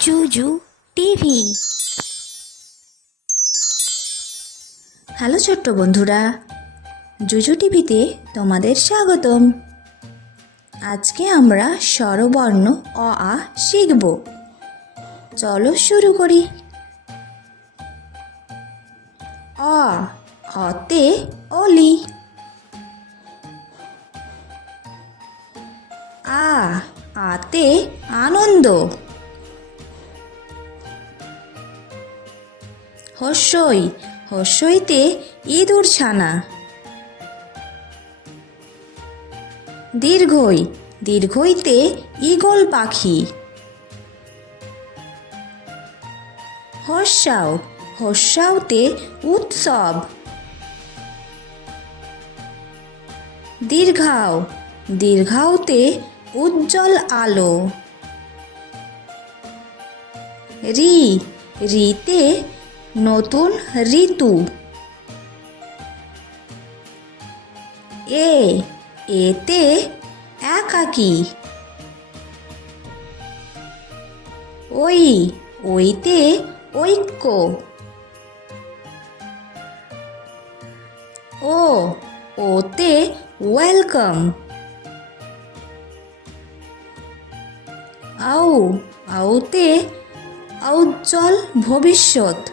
জুজু TV. Hello ছোট্ট বন্ধুরা, জুজু টিভিতে তোমাদের স্বাগতম। আজকে আমরা স্বরবর্ণ অ আ শিখব। চলো শুরু করি। অ, অতে অলি। আ, আতে আনন্দ। হস্যই, হস্যইতে ইঁদুর ছানা। দীর্ঘই, দীর্ঘইতে ঈগল পাখি। হস্যাও, হস্যাওতে উৎসব। দীর্ঘাও, দীর্ঘাওতে উজ্জ্বল আলো। রি, রিতে নতুন ঋতু। এ, এতে একাকী। ওই, ওইতে ঐক্য। ও, ওতে ওয়েলকাম। আউ, আউতে উজ্জ্বল ভবিষ্যৎ।